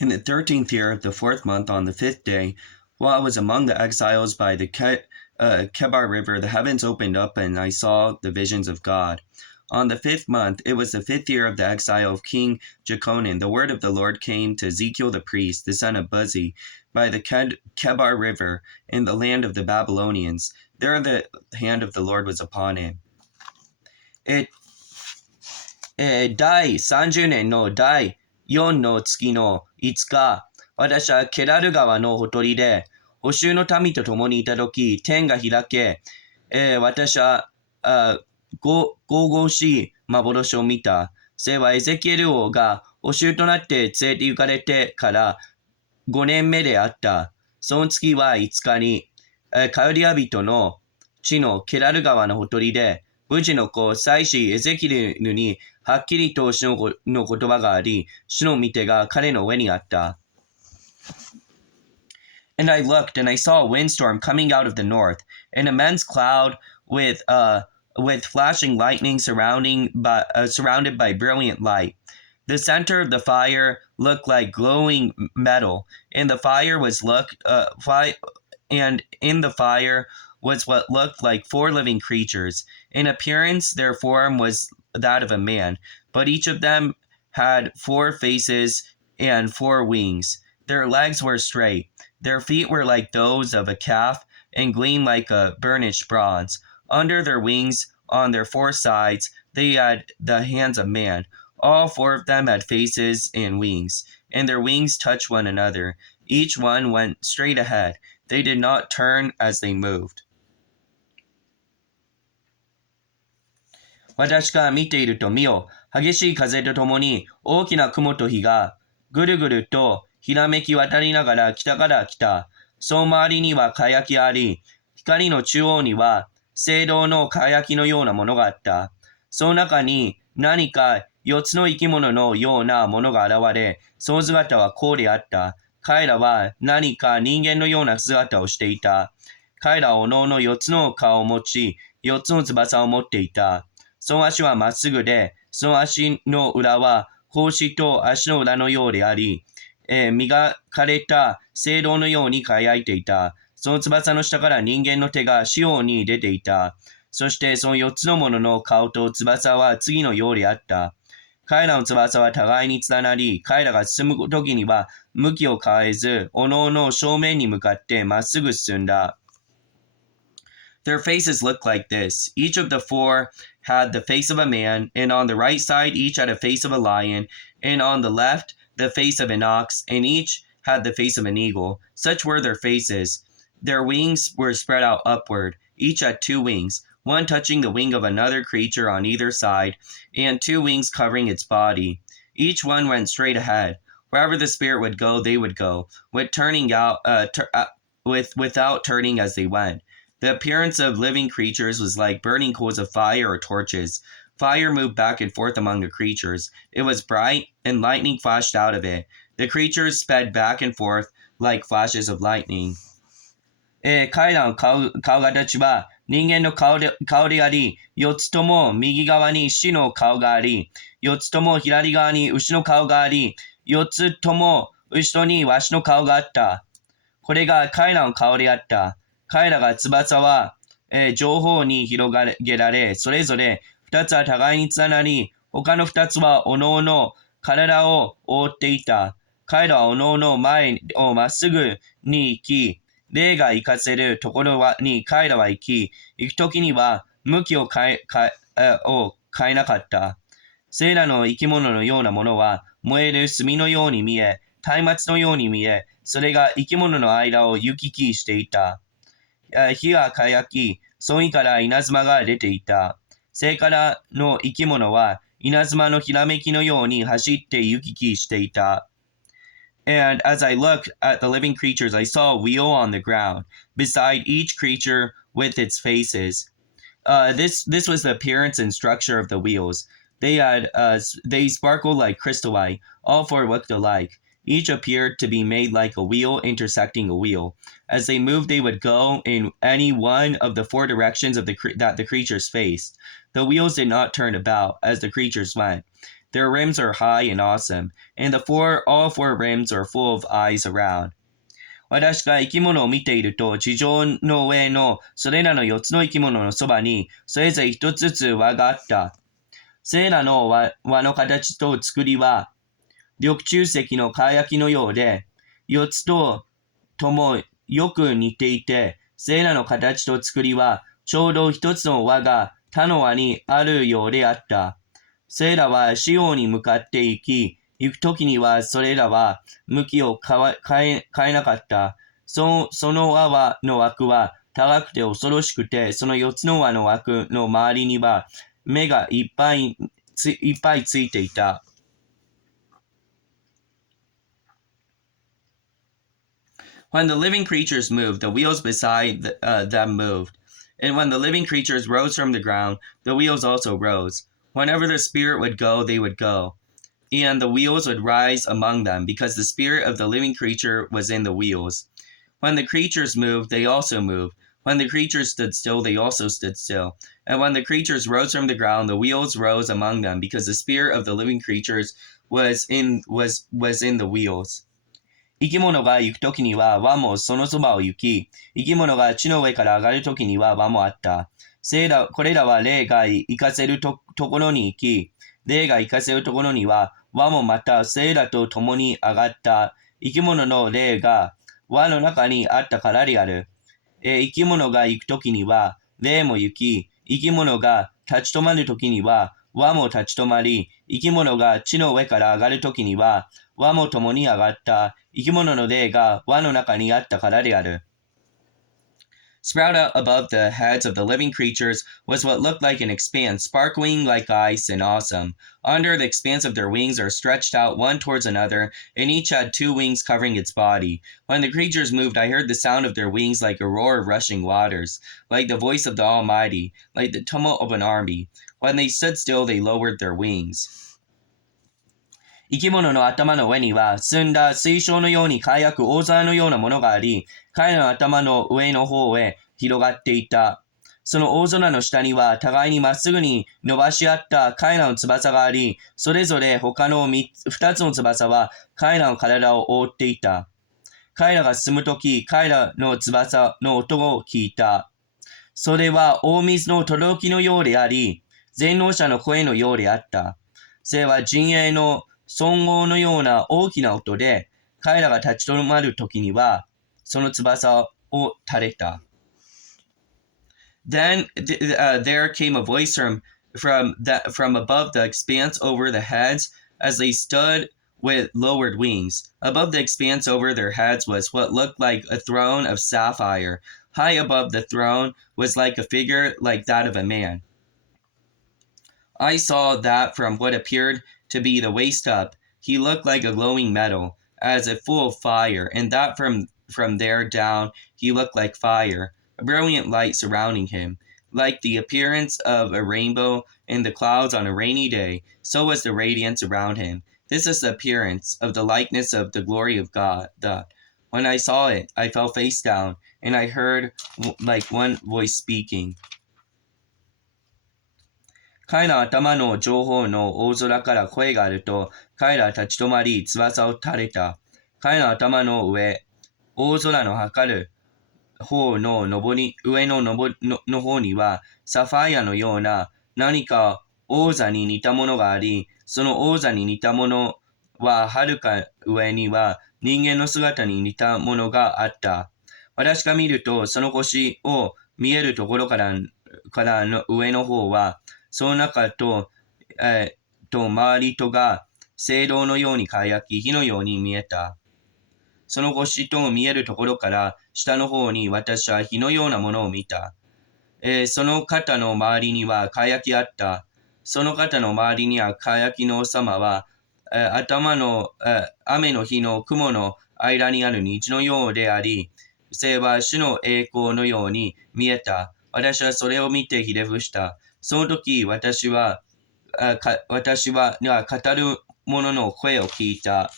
In the 13th year of the 4th month, on the 5th day, while I was among the exiles by the Kebar River, the heavens opened up, and I saw the visions of God. On the 5th month, it was the 5th year of the exile of King Jeconiah. The word of the Lord came to Ezekiel the priest, the son of Buzi, by the Kebar River, in the land of the Babylonians. There the hand of the Lord was upon him. 第30年の第4の月の5日、私はケラル川のほとりで、捕囚の民と共にいたとき、天が開け、私は神々しい幻を見た。それはエゼキエル王が捕囚となって連れて行かれてから5年目であった。その月は5日に、カルディア人の地のケラル川のほとりで、無事の子、祭司エゼキエルにはっきりと主の言葉があり、主の御手が彼の上にあった。And I looked, and I saw a windstorm coming out of the north, an immense cloud with flashing lightning surrounded by brilliant light. The center of the fire looked like glowing metal, and in the fire was what looked like 4 living creatures. In appearance, their form was that of a man, but each of them had 4 faces and 4 wings. Their legs were straight. Their feet were like those of a calf and gleamed like a burnished bronze. Under their wings, on their 4 sides, they had the hands of man. All 4 of them had faces and wings, and their wings touched one another. Each one went straight ahead. They did not turn as they moved. 私が見ていると見よ、激しい風とともに大きな雲と火がぐるぐるとひらめき渡りながら北から来た。その周りには輝きあり、光の中央には青銅の輝きのようなものがあった。その中に何か4つの生き物のようなものが現れ、その姿はこうであった。彼らは何か人間のような姿をしていた。彼らはおのおの4つの顔を持ち、4つの翼を持っていた。その足はまっすぐで、その足の裏は格子と足の裏のようであり、磨かれた青銅のように輝いていた。その翼の下から人間の手が四方に出ていた。そしてその4つのものの顔と翼は次のようであった。彼らの翼は互いに連なり、彼らが進むときには向きを変えず、おのおの正面に向かってまっすぐ進んだ。Their faces looked like this. Each of the 4 had the face of a man, and on the right side each had a face of a lion, and on the left the face of an ox, and each had the face of an eagle. Such were their faces. Their wings were spread out upward. Each had 2 wings, one touching the wing of another creature on either side, and 2 wings covering its body. Each one went straight ahead. Wherever the spirit would go, they would go, without turning as they went. The appearance of living creatures was like burning coals of fire or torches. Fire moved back and forth among the creatures. It was bright, and lightning flashed out of it. The creatures sped back and forth like flashes of lightning. 彼らの顔形は人間の顔であり、4つとも右側に死の顔があり、4つとも左側に牛の顔があり、4つとも後ろにワシの顔があった。これが彼らの顔であった。彼らが翼は、上方に広げられ、それぞれ2つは互いに連なり、他の2つはおのおの体を覆っていた。彼らはおのおの前をまっすぐに行き、霊が行かせるところに彼らは行くときには向きを変えなかった。それらの生き物のようなものは燃える炭のように見え、松明のように見え、それが生き物の間を行き来していた。火が輝き、その火から稲妻が出ていた。それからの生き物は稲妻のひらめきのように走って行き来していた。And as I looked at the living creatures, I saw a wheel on the ground, beside each creature with its faces. This was the appearance and structure of the wheels. They sparkled like crystallite. All 4 looked alike. Each appeared to be made like a wheel intersecting a wheel. As they moved, they would go in any one of the 4 directions that the creatures faced. The wheels did not turn about as the creatures went. Their rims are high and awesome, and all four rims are full of eyes around. 私が生き物を見ていると、地上の上のそれらの4つの生き物のそばに、それぞれ1つずつ輪があった。それらの輪の形と作りは、緑中石の輝きのようで、4つともよく似ていて、それらの形と作りは、ちょうど1つの輪が他の輪にあるようであった。それらは四方に向かって行くときにはそれらは向きを変えなかった。その輪の枠は高くて恐ろしくて、その4つの輪の枠の周りには目がいっぱいついていた。When the living creatures moved, the wheels beside them moved. And when the living creatures rose from the ground, the wheels also rose. Whenever the spirit would go, they would go. And the wheels would rise among them, because the spirit of the living creature was in the wheels. When the creatures moved, they also moved. When the creatures stood still, they also stood still. And when the creatures rose from the ground, the wheels rose among them, because the spirit of the living creatures was in the wheels. 生き物が行くときには輪もそのそばを行き、生き物が地の上から上がるときには輪もあった。これらは霊が行かせるところに行き、霊が行かせるところには輪もまたそれらと共に上がった生き物の霊が輪の中にあったからである。生き物が行くときには霊も行き、生き物が立ち止まるときには輪も立ち止まり、生き物が地の上から上がるときには輪も共に上がった。生き物の霊が輪の中にあったからである。Sprout out above the heads of the living creatures was what looked like an expanse, sparkling like ice and awesome. Under the expanse of their wings are stretched out one towards another, and each had 2 wings covering its body. When the creatures moved, I heard the sound of their wings like a roar of rushing waters, like the voice of the Almighty, like the tumult of an army. When they stood still, they lowered their wings. 生き物の頭の上には澄んだ水晶のように輝く大空のようなものがあり、彼の頭の上の方へ広がっていた。その大空の下には互いにまっすぐに伸ばし合った彼らの翼があり、それぞれ他の2つの翼は彼らの体を覆っていた。彼らが進むとき、彼らの翼の音を聞いた。それは大水の轟のようであり、全能者の声のようであった。それは陣営の尊号のような大きな音で、彼らが立ち止まるときには、その翼を垂れた。Then there came a voice from above the expanse over the heads as they stood with lowered wings. Above the expanse over their heads was what looked like a throne of sapphire. High above the throne was like a figure like that of a man. I saw that from what appeared to be the waist up, he looked like a glowing metal, as if full of fire, and that from there down he looked like fire, a brilliant light surrounding him. Like the appearance of a rainbow in the clouds on a rainy day, so was the radiance around him. This is the appearance of the likeness of the glory of God. When I saw it, I fell face down, and I heard like one voice speaking. 彼ら頭の上方の大空から声があると、彼ら立ち止まり、翼を垂れた。彼ら頭の上、大空の測る方の上の方には、サファイアのような何か王座に似たものがあり、その王座に似たものは遥か上には人間の姿に似たものがあった。私が見ると、その星を見えるところからの上の方は、その中と周りとが聖堂のように輝き、火のように見えた。その星と見えるところから下の方に私は火のようなものを見た。その肩の周りには輝きあった。その肩の周りには輝きの王様は、頭の雨の日の雲の間にある虹のようであり、それは主の栄光のように見えた。私はそれを見てひれ伏した。その時私は語る者の声を聞いた。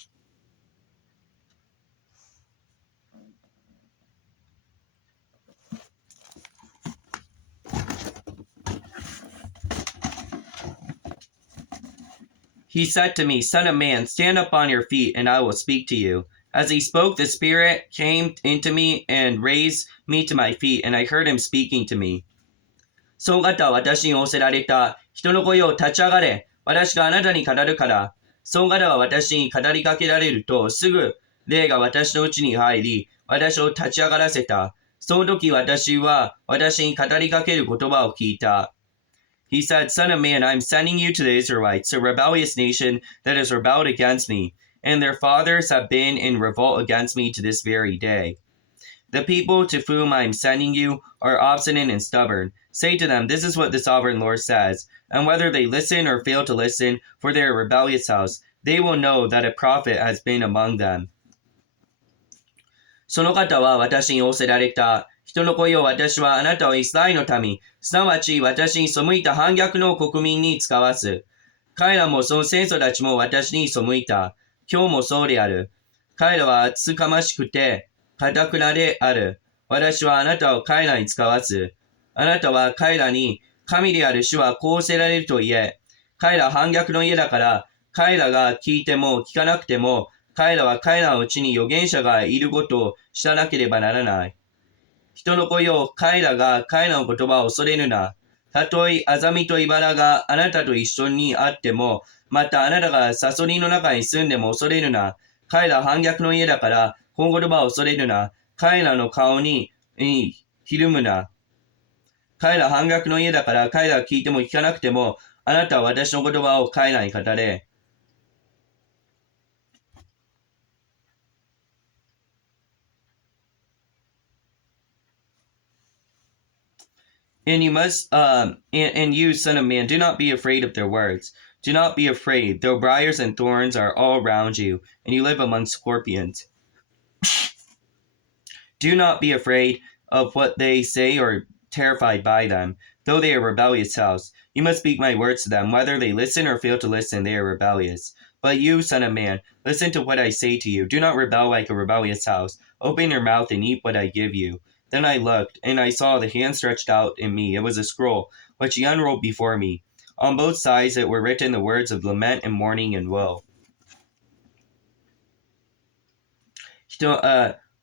He said to me, Son of man, stand up on your feet, and I will speak to you. As he spoke, the Spirit came into me and raised me to my feet, and I heard him speaking to me. その方は私に仰せられた。人の子よ、立ち上がれ。私があなたに語るから。その方は私に語りかけられると、すぐ霊が私のうちに入り、私を立ち上がらせた。その時私は私に語りかける言葉を聞いた。He said, Son of man, I am sending you to the Israelites, a rebellious nation that has rebelled against me, and their fathers have been in revolt against me to this very day. The people to whom I am sending you are obstinate and stubborn. Say to them, this is what the sovereign Lord says, and whether they listen or fail to listen, for they are a rebellious house, they will know that a prophet has been among them. その方は私に仰せられた。人の子よ、私はあなたをイスラエルの民、すなわち私に背いた反逆の国民に使わす。彼らもその先祖たちも私に背いた。今日もそうである。彼らは厚かましくて、堅くなである。私はあなたを彼らに使わす。あなたは彼らに、神である主はこうせられると言え。彼ら反逆の家だから、彼らが聞いても聞かなくても、彼らは彼らのうちに預言者がいることを知らなければならない。人の子よ、彼らが彼らの言葉を恐れるな。たとえアザミとイバラがあなたと一緒にあっても、またあなたがサソリの中に住んでも恐れるな。彼ら反逆の家だから、この言葉を恐れるな。彼らの顔にひるむな。彼ら反逆の家だから、彼らが聞いても聞かなくても、あなたは私の言葉を彼らに語れ。And you must, and you, son of man, do not be afraid of their words. Do not be afraid, though briars and thorns are all around you, and you live among scorpions. Do not be afraid of what they say or terrified by them, though they are a rebellious house. You must speak my words to them. Whether they listen or fail to listen, they are rebellious. But you, son of man, listen to what I say to you. Do not rebel like a rebellious house. Open your mouth and eat what I give you. Then I looked, and I saw the hand stretched out in me. It was a scroll, which he unrolled before me. On both sides it were written the words of lament and mourning and woe.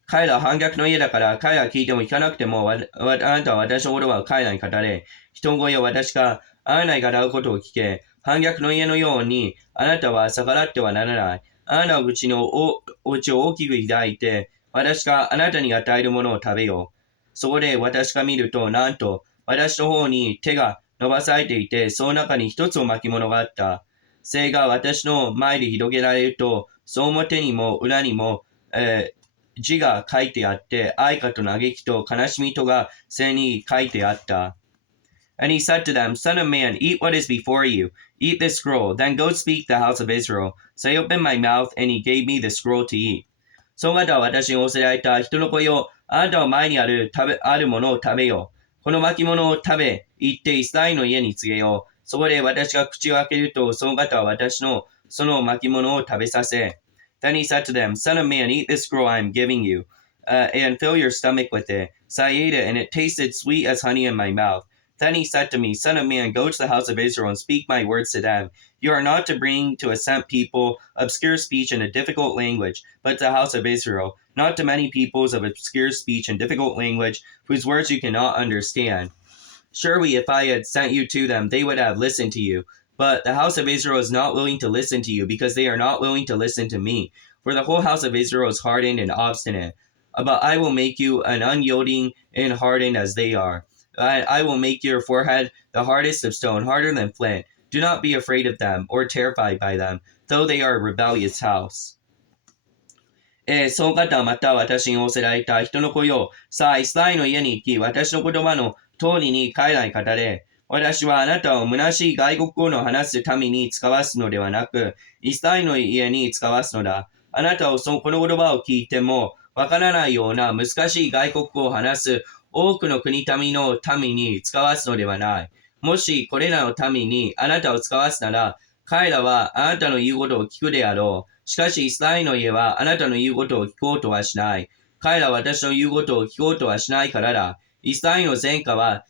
彼らは反逆の家だから、彼らが聞いても聞かなくても、あなたは私の言葉を彼らに語れ。人の子よ、私があなたに語ることを聞け。反逆の家のように、あなたは逆らってはならない。あなたの口を大きく開いて、私があなたに与えるものを食べよう。そこで私が見ると、なんと、私の方に手が伸ばされていて、その中に一つの巻物があった。それが私の前で広げられると、その表にも裏にも、字が書いてあって、愛花と嘆きと悲しみとがそれに書いてあった。And he said to them, Son of man, eat what is before you. Eat this scroll. Then go speak to the house of Israel. So I opened my mouth, and he gave me the scroll to eat. その方は私に仰せられた。人の子よ、あなたの前にあるものを食べよう。この巻物を食べ、行ってイスラエルの家に告げよう。そこで私が口を開けると、その方は私のその巻物を食べさせ。Then he said to them, Son of man, eat this scroll I am giving you, and fill your stomach with it. So I ate it, and it tasted sweet as honey in my mouth. Then he said to me, Son of man, go to the house of Israel and speak my words to them. You are not to bring to a sent people obscure speech and a difficult language, but to the house of Israel, not to many peoples of obscure speech and difficult language, whose words you cannot understand. Surely if I had sent you to them, they would have listened to you. But the house of Israel is not willing to listen to you, because they are not willing to listen to me. For the whole house of Israel is hardened and obstinate. But I will make you an unyielding and hardened as they are. I will make your forehead the hardest of stone, harder than flint. Do not be afraid of them, or terrified by them, though they are a rebellious house. その方はまた私に仰せられた。人の子よ、さあイスラエルの家に行き、私の言葉の通りに彼らに語れ。私はあなたを虚しい外国語の話す民に使わすのではなく、イスラエルの家に使わすのだ。あなたをこの言葉を聞いても、わからないような難しい外国語を話す多くの国民の民に使わすのではない。もしこれらの民にあなたを使わすなら、彼らはあなたの言うことを聞くであろう。しかしイスラエルの家はあなたの言うことを聞こうとはしない。彼らは私の言うことを聞こうとはしないからだ。イスラエルの前科は、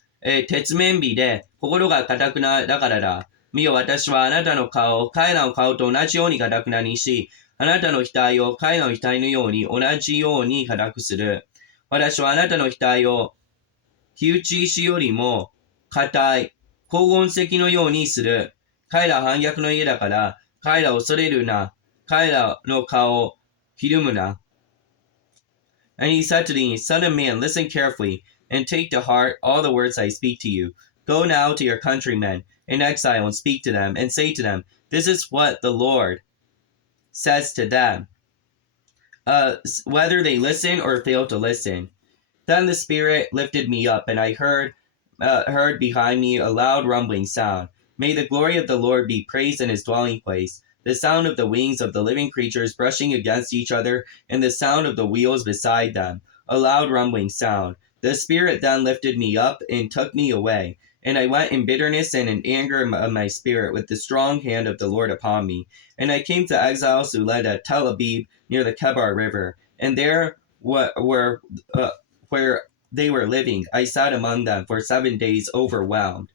鉄面美で心が堅くなだからだ。見よ、私はあなたの顔を彼らの顔と同じように堅くなにし、あなたの額を彼らの額のように同じように堅くする。私はあなたの額を火打ち石よりも硬い黄金石のようにする。彼ら反逆の家だから、彼らを恐れるな。彼らの顔をひるむな。And he said to me, Son of man, listen carefully, and take to heart all the words I speak to you. Go now to your countrymen in exile and speak to them, and say to them, This is what the Lord says to them, whether they listen or fail to listen. Then the Spirit lifted me up, and I heard behind me a loud rumbling sound. May the glory of the Lord be praised in his dwelling place. The sound of the wings of the living creatures brushing against each other, and the sound of the wheels beside them. A loud rumbling sound. The Spirit then lifted me up and took me away. And I went in bitterness and in anger of my spirit, with the strong hand of the Lord upon me. And I came to exiles who led at Tel Aviv near the Kebar River. And there where they were living, I sat among them for 7 days overwhelmed.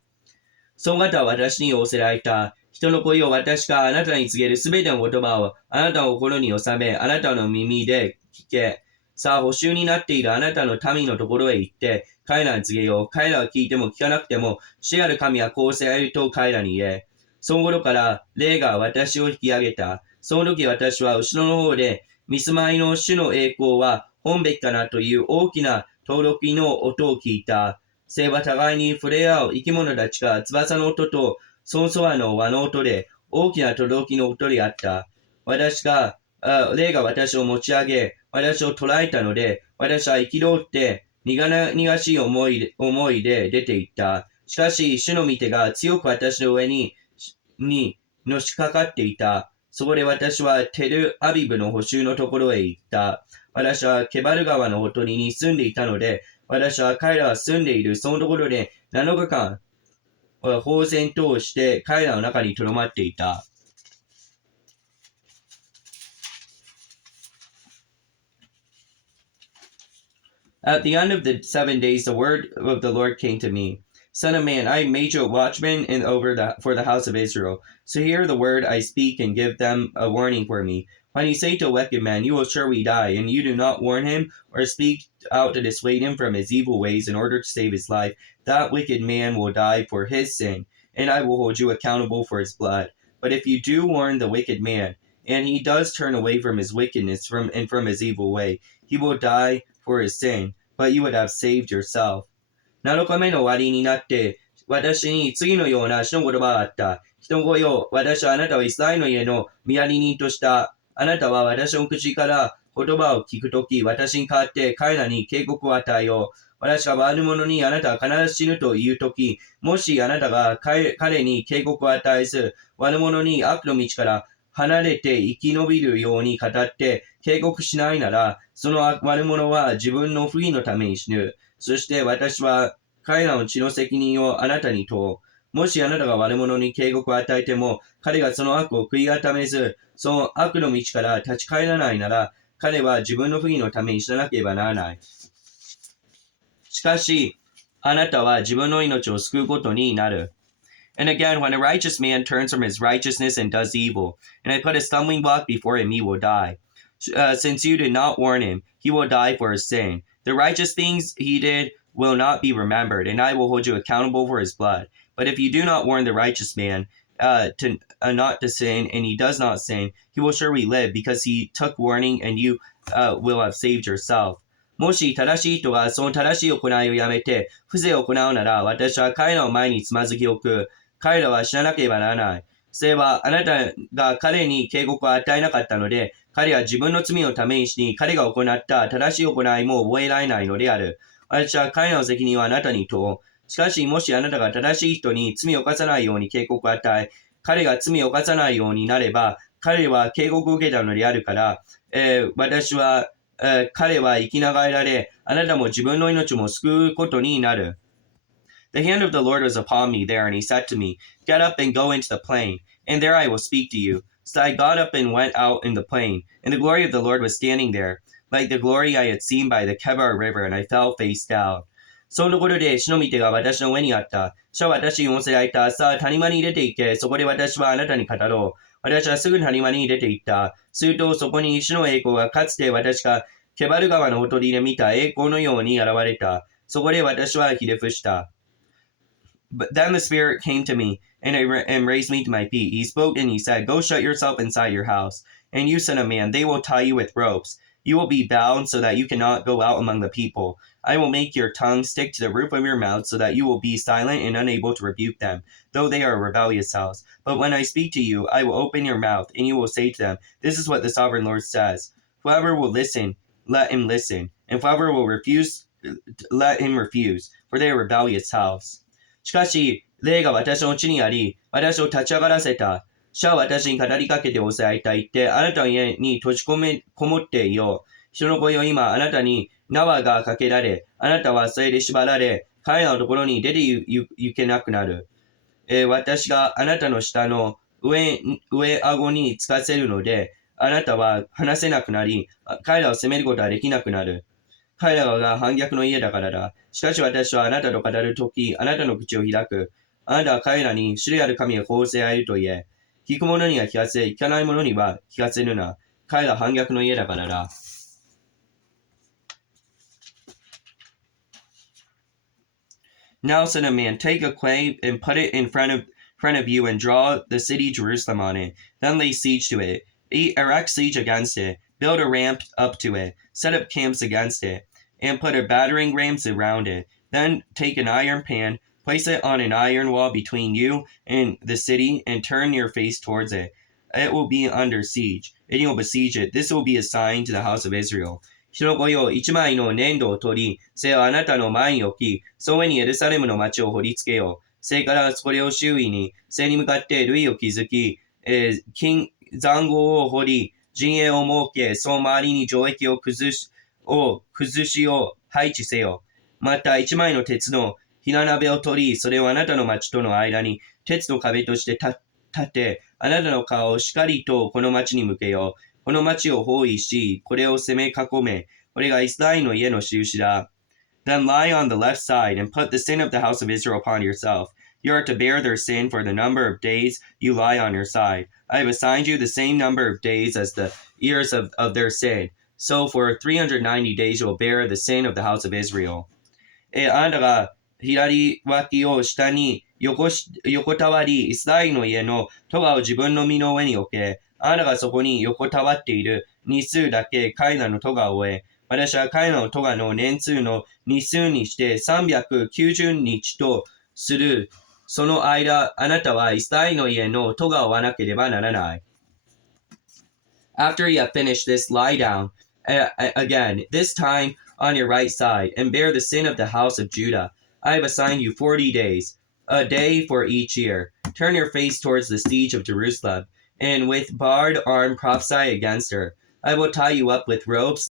その方は私に仰せられた。人の声を私があなたに告げるすべての言葉をあなたの心に収め、あなたの耳で聞け。さあ、捕囚になっているあなたの民のところへ行って、彼らに告げよう。彼らは聞いても聞かなくても、主ある神はこうせられると彼らに言え。その頃から霊が私を引き上げた。その時私は後ろの方で、見住まいの主の栄光は本べきかなという大きな轟きの音を聞いた。生は互いに触れ合う生き物たちが翼の音とソンソワの輪の音で大きな轟きの音であった。霊が私を持ち上げ、私を捕らえたので、私は憤って苦々しい思いで出て行った。しかし、主の御手が強く私の上にのしかかっていた。そこで私はテルアビブの捕囚のところへ行った。私はケバル川のほとりに住んでいたので、私は彼らが住んでいるそのところで7日間、放然として彼らの中にとどまっていた。At the end of the 7 days, the word of the Lord came to me. Son of man, I made you a watchman for the house of Israel. So hear the word I speak and give them a warning for me. When you say to a wicked man, you will surely die, and you do not warn him or speak out to dissuade him from his evil ways in order to save his life, that wicked man will die for his sin, and I will hold you accountable for his blood. But if you do warn the wicked man, and he does turn away from his wickedness and from his evil way, he will die for his sin, but you would have saved yourself. 7日目の終わりになって、私に次のような主の言葉があった。人の声を、私はあなたをイスラエルの家の見張り人とした。あなたは私の口から言葉を聞くとき、私に代わって彼らに警告を与えよう。私が悪者にあなたは必ず死ぬというとき、もしあなたが彼に警告を与えず、悪者に悪の道から離れて生き延びるように語って警告しないなら、その悪者は自分の不義のために死ぬ。そして私は彼らの血の責任をあなたに問う。もしあなたが悪者に警告を与えても、彼がその悪を悔い改めず、その悪の道から立ち返らないなら、彼は自分の不義のために死ななければならない。しかし、あなたは自分の命を救うことになる。And again, when a righteous man turns from his righteousness and does evil, and I put a stumbling block before him, he will die. Since you did not warn him, he will die for his sin. The righteous things he did will not be remembered, and I will hold you accountable for his blood. But if you do not warn the righteous man not to sin, and he does not sin, he will surely live, because he took warning, and you will have saved yourself. もし正しい人がその正しい行いをやめて、不正を行うなら、私は彼らの前につまずき置く。彼らは死ななければならない。それはあなたが彼に警告を与えなかったので、彼は自分の罪のために彼が行った正しい行いも覚えられないのである。私は彼らの責任をあなたに問う。しかし、もしあなたが正しい人に罪を犯さないように警告を与え、彼が罪を犯さないようになれば、彼は警告を受けたのであるから、彼は生きながられ、あなたも自分の命も救うことになる。The hand of the Lord was upon me there, and he said to me, Get up and go into the plain, and there I will speak to you. So I got up and went out in the plain, and the glory of the Lord was standing there, like the glory I had seen by the Kebar River, and I fell face down. そのところで主の御手が私の上にあった。主は私に仰せられた。さあ、谷間に出て行け。そこで私はあなたに語ろう。私はすぐ谷間に出て行った。するとそこに主の栄光がかつて私がケバル川のほとりで見た栄光のように現れた。そこで私はひれ伏した。But then the Spirit came to me and raised me to my feet. He spoke and he said, Go shut yourself inside your house. And you, son of man, they will tie you with ropes. You will be bound so that you cannot go out among the people. I will make your tongue stick to the roof of your mouth so that you will be silent and unable to rebuke them, though they are a rebellious house. But when I speak to you, I will open your mouth, and you will say to them, This is what the sovereign Lord says. Whoever will listen, let him listen. And whoever will refuse, let him refuse, for they are a rebellious house. しかし、霊が私のうちにあり、私を立ち上がらせた。主は私に語りかけておせられた。言って、あなたの家に閉じこもっていよう。人の声を今、あなたに縄がかけられ、あなたはそれで縛られ、彼らのところに出て行けなくなる。私があなたの下の上顎につかせるので、あなたは話せなくなり、彼らを責めることはできなくなる。彼らが反逆の家だからだ。しかし私はあなたと語るとき、あなたの口を開く。あなたは彼らに主である神がこうせられると言え。聞く者には聞かせ、聞かない者には聞かせるな。彼ら反逆の家だからだ。Now, son of man, take a clay and put it in front of you and draw the city Jerusalem on it. Then lay siege to it. Erect siege against it. Build a ramp up to it. Set up camps against it. And put a battering rams around it. Then take an iron pan, place it on an iron wall between you and the city, and turn your face towards it. It will be under siege, and you will besiege it. This will be a sign to the house of Israel. 人の子よ、一枚の粘土を取り、それをあなたの前に置き、その上にエルサレムの町を掘り付けよう。それからそれを周囲に、それに向かって塁を築き、塹壕を掘り、陣営を設け、その周りに城壁を崩しを配置せよ。また一枚の鉄のひな鍋を取り、それをあなたの町との間に鉄の壁として立て、あなたの顔をしっかりとこの町に向けよう。この町を包囲し、これを攻め囲め。これがイスラエルの家の印だ。Then lie on the left side and put the sin of the house of Israel upon yourself. You are to bear their sin for the number of days you lie on your side. I have assigned you the same number of days as the years of their sin. So for 390 days you will bear the sin of the house of Israel. あなたが左脇を下に横たわり、イスラエルの家の戸を自分の身の上に置け。あなたがそこに横たわっている日数だけ彼らの戸を終え、私は彼らの戸の年数の日数にして390日とする。その間、あなたはイスラエルの家の戸を追わなければならない。After you have finished this, lie down again, this time on your right side, and bear the sin of the house of Judah. I have assigned you 40 days, a day for each year. Turn your face towards the siege of Jerusalem, and with bared arm prophesy against her. I will tie you up with ropes,